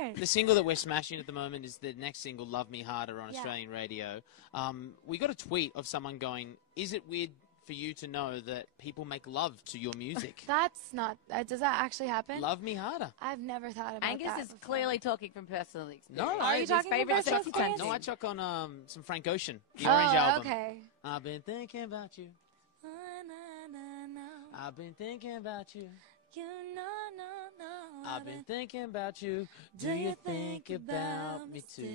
heard. The single that we're smashing at the moment is the next single, Love Me Harder, on Australian radio. We got a tweet of someone going, is it weird for you to know that people make love to your music? That's not, does that actually happen? Love Me Harder. I've never thought about Angus that is before. clearly talking from personal experience. No, Are you talking from personal experience? No, I chuck on some Frank Ocean, the Orange album. Okay. I've been thinking about you. I've been thinking about you. You know, no. I've been thinking about you. Do you think about me too?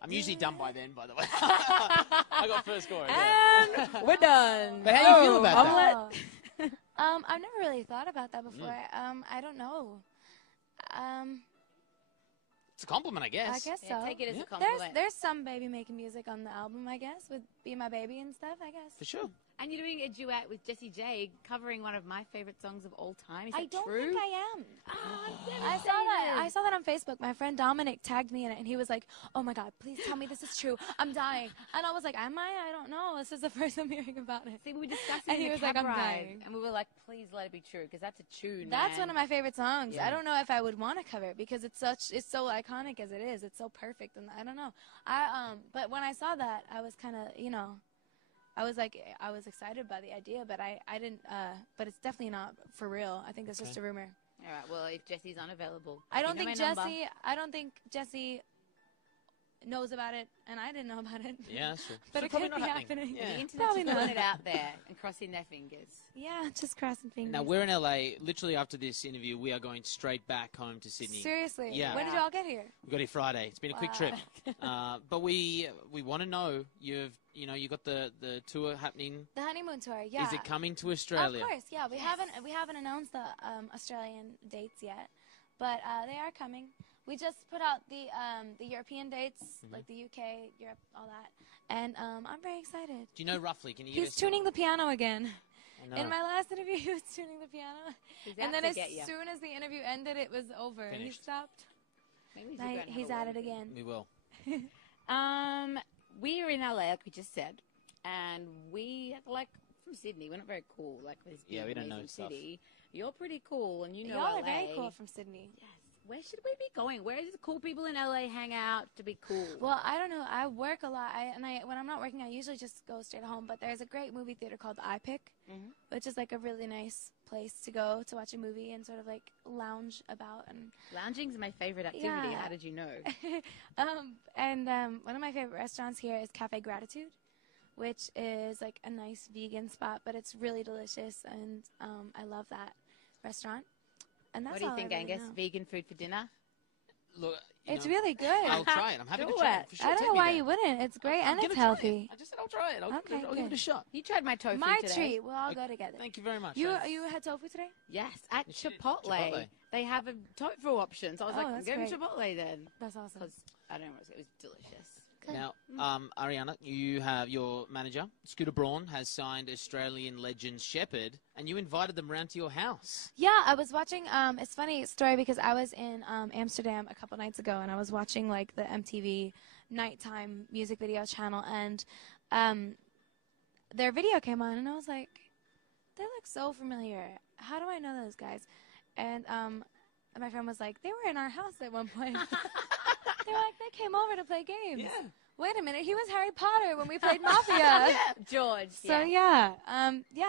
I'm usually done by then, by the way. I got first chorus. And we're done. But how do you feel about that? I've never really thought about that before. I don't know. It's a compliment, I guess. I guess Yeah, so. take it as a compliment. There's some baby making music on the album, I guess, with Be My Baby and stuff, I guess. For sure. And you're doing a duet with Jessie J, covering one of my favorite songs of all time. Is that I don't true? think I am. Oh, I saw that on Facebook. My friend Dominic tagged me in it, and he was like, "Oh my God, please tell me this is true. I'm dying." And I was like, "Am I? I don't know. This is the first I'm hearing about it." See, we were discussing And in he the was like, cab "I'm ride, dying." and we were like, please let it be true, because that's a tune, That's man. one of my favorite songs. Yeah. I don't know if I would want to cover it because it's so iconic as it is. It's so perfect, and I don't know. But when I saw that, I was kind of, I was excited by the idea, but I didn't. But it's definitely not for real. I think it's just a rumor. All right. Well, if Jessie's unavailable, I don't you know think my number. Jesse knows about it, and I didn't know about it. Yeah, that's true. But So it probably could be not happening. Yeah. The internet's Probably putting not. it out there and crossing their fingers. Yeah, just crossing fingers. Now, we're in LA. Literally after this interview, we are going straight back home to Sydney. Seriously? Yeah. When did y'all get here? We got here Friday. It's been a quick trip. But we want to know, you got the tour happening. The honeymoon tour, yeah. Is it coming to Australia? Of course, yeah. We haven't announced the Australian dates yet, but they are coming. We just put out the European dates, like the UK, Europe, all that, and I'm very excited. Do you know roughly? Can you give He's us? tuning the piano again. I know. In my last interview, he was tuning the piano, and then as soon as the interview ended, it was over, and he Finished. stopped. Maybe He's at it again. We will. We are in LA, like we just said, and we from Sydney. We're not very cool. Like this big, we don't know amazing stuff. city. You're pretty cool, and you know Y'all LA. are very cool from Sydney. Yes. Where should we be going? Where do the cool people in LA hang out to be cool? Well, I don't know. I work a lot, when I'm not working, I usually just go straight home. But there's a great movie theater called the iPic, which is like a really nice place to go to watch a movie and sort of like lounge about. And Lounging's my favorite activity. Yeah. How did you know? One of my favorite restaurants here is Cafe Gratitude, which is like a nice vegan spot, but it's really delicious, and I love that restaurant. And that's What do you all think, I really Angus? know. Vegan food for dinner? Look, It's really good. I'll try it. I'm happy to Do try it. it. For sure. I don't Take know me why there. you wouldn't. It's great and I'm it's gonna try it. healthy. I just said I'll try it. Okay, I'll give it a good. shot. You tried my tofu My today. treat. We'll all go together. Thank you very much. You had tofu today? Yes, at You should- Chipotle. Chipotle. They have a tofu option. So I was Oh, like, that's go to great. Chipotle then. That's awesome. Because, I don't know, it was delicious. Now, Ariana, you have your manager, Scooter Braun, has signed Australian legend Shepherd, and you invited them round to your house. Yeah, I was watching, it's a funny story because I was in Amsterdam a couple nights ago, and I was watching like the MTV nighttime music video channel, and their video came on, and I was like, they look so familiar. How do I know those guys? And my friend was like, they were in our house at one point. They were like, they came over to play games. Yeah. Wait a minute, he was Harry Potter when we played Mafia. George. So yeah,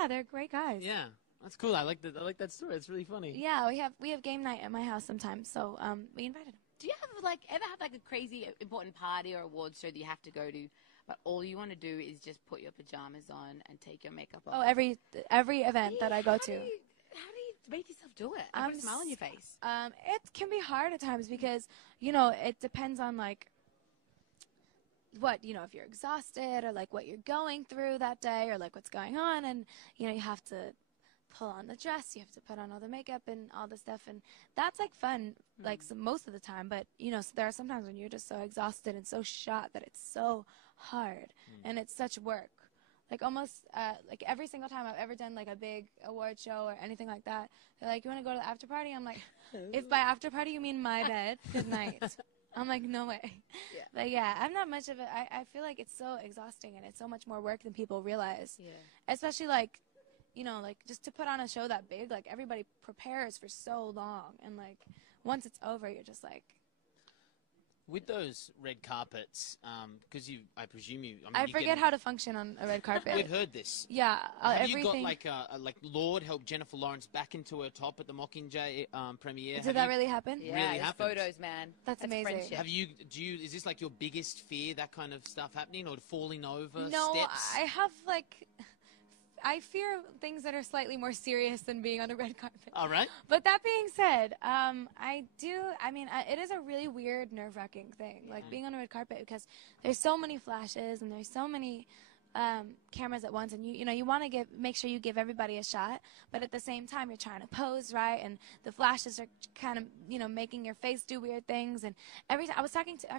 they're great guys. Yeah, that's cool. I like that story. It's really funny. Yeah, we have game night at my house sometimes, so we invited them. Do you have ever have a crazy important party or award show that you have to go to, but all you want to do is just put your pajamas on and take your makeup off? Oh, every event that I go to. How do you make yourself do it? Put a smile on your face. It can be hard at times because it depends on like what if you're exhausted or like what you're going through that day or like what's going on, and you have to pull on the dress, you have to put on all the makeup and all the stuff, and that's like fun like most of the time, but so there are sometimes when you're just so exhausted and so shot that it's so hard and it's such work. Like almost like every single time I've ever done like a big award show or anything like that, they're like, you want to go to the after party? I'm like, if by after party you mean my bed, good night. I'm like, no way. Yeah. But yeah, I'm not much of it. I feel like it's so exhausting and it's so much more work than people realize. Yeah. Especially like, like just to put on a show that big, like everybody prepares for so long, and like once it's over, you're just like, With those red carpets, because I presume you. I you forget how to function on a red carpet. We've heard this. Yeah, Have everything. you got like Lord helped Jennifer Lawrence back into her top at the Mockingjay premiere? Did that really happen? Yeah, Really there's happened? photos, man. That's amazing. Friendship. Have you? Is this like your biggest fear? That kind of stuff happening, or falling over? No, steps? I have like. I fear things that are slightly more serious than being on a red carpet. All right. But that being said, I do. I mean, it is a really weird, nerve-wracking thing, like being on a red carpet, because there's so many flashes and there's so many cameras at once, and you want to make sure you give everybody a shot, but at the same time you're trying to pose right, and the flashes are kind of making your face do weird things. And every time I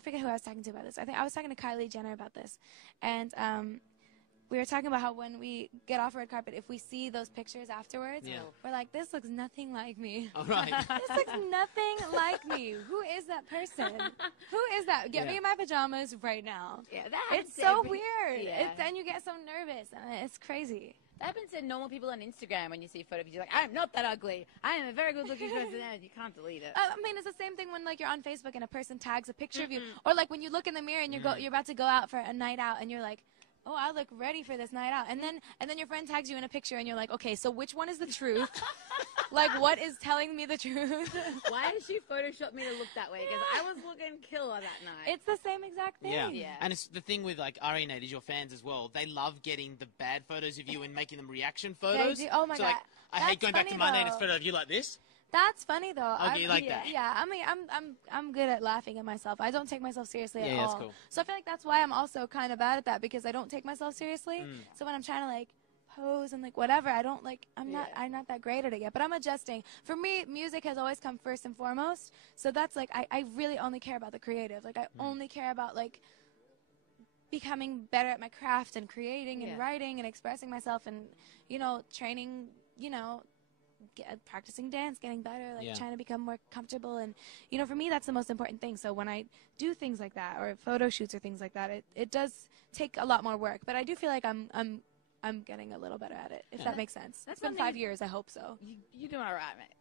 forget who I was talking to about this. I think I was talking to Kylie Jenner about this, and we were talking about how when we get off a red carpet, if we see those pictures afterwards, we're like, this looks nothing like me. All right. This looks nothing like me. Who is that person? Who is that? Get me in my pajamas right now. Yeah, that It's so weird. Yeah. And you get so nervous, and it's crazy. That happens to normal people on Instagram when you see a photo. You're like, I'm not that ugly. I am a very good-looking person. And you can't delete it. I mean, it's the same thing when like you're on Facebook and a person tags a picture of you, or like when you look in the mirror and you're about to go out for a night out, and you're like, oh, I look ready for this night out. And then your friend tags you in a picture, and you're like, okay, so which one is the truth? Like, what is telling me the truth? Why did she Photoshop me to look that way? Because I was looking killer that night. It's the same exact thing. Yeah. And it's the thing with like Ariana, is your fans as well. They love getting the bad photos of you and making them reaction photos. They do. Oh my so, God. Like, I hate going back to funny, Monday and it's a though. photo of you like this. That's funny though. Okay, you like that? Yeah, I mean, I'm good at laughing at myself. I don't take myself seriously at all. that's cool. So I feel like that's why I'm also kind of bad at that, because I don't take myself seriously. So when I'm trying to like pose and like whatever, I'm not that great at it yet. But I'm adjusting. For me, music has always come first and foremost. So that's like I really only care about the creative. Like I only care about like becoming better at my craft and creating and writing and expressing myself, and training, practicing dance, getting better, like trying to become more comfortable. And for me, that's the most important thing. So when I do things like that, or photo shoots or things like that, it does take a lot more work, but I do feel like I'm getting a little better at it, if that makes sense. It's been 5 years. I hope so. You're doing all right, mate.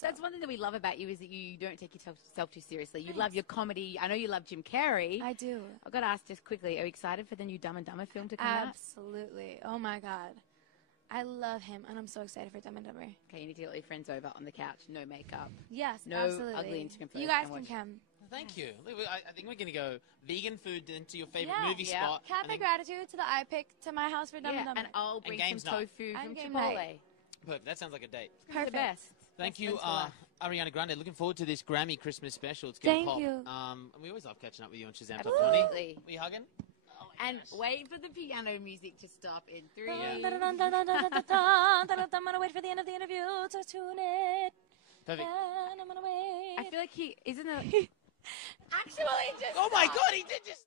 That's one thing that we love about you, is that you don't take yourself too seriously. You love your comedy. I know you love Jim Carrey. I do. I've got to ask just quickly, are you excited for the new Dumb and Dumber film to come out? Absolutely. Oh my God. I love him, and I'm so excited for Dumb and Dumber. Okay, you need to get all your friends over on the couch. No makeup. Yes, no absolutely. ugly Instagram photos. You guys can come. Thank you. I think we're going to go vegan food into your favorite movie Yeah. spot. Cafe Gratitude to the iPic to my house for Dumb and Dumber. And I'll bring games some night. tofu And from game Chipotle. night. Perfect. That sounds like a date. It's the best. Thank you, Best friends for life. Ariana Grande. Looking forward to this Grammy Christmas special. It's going to pop. Thank you. And we always love catching up with you on Shazam Top 20. Absolutely. Were you hugging? And wait for the piano music to stop in 3. I'm gonna wait for the end of the interview to tune it. Perfect. And I'm gonna wait. I feel like he isn't a. Actually, just. Oh my God, he did just.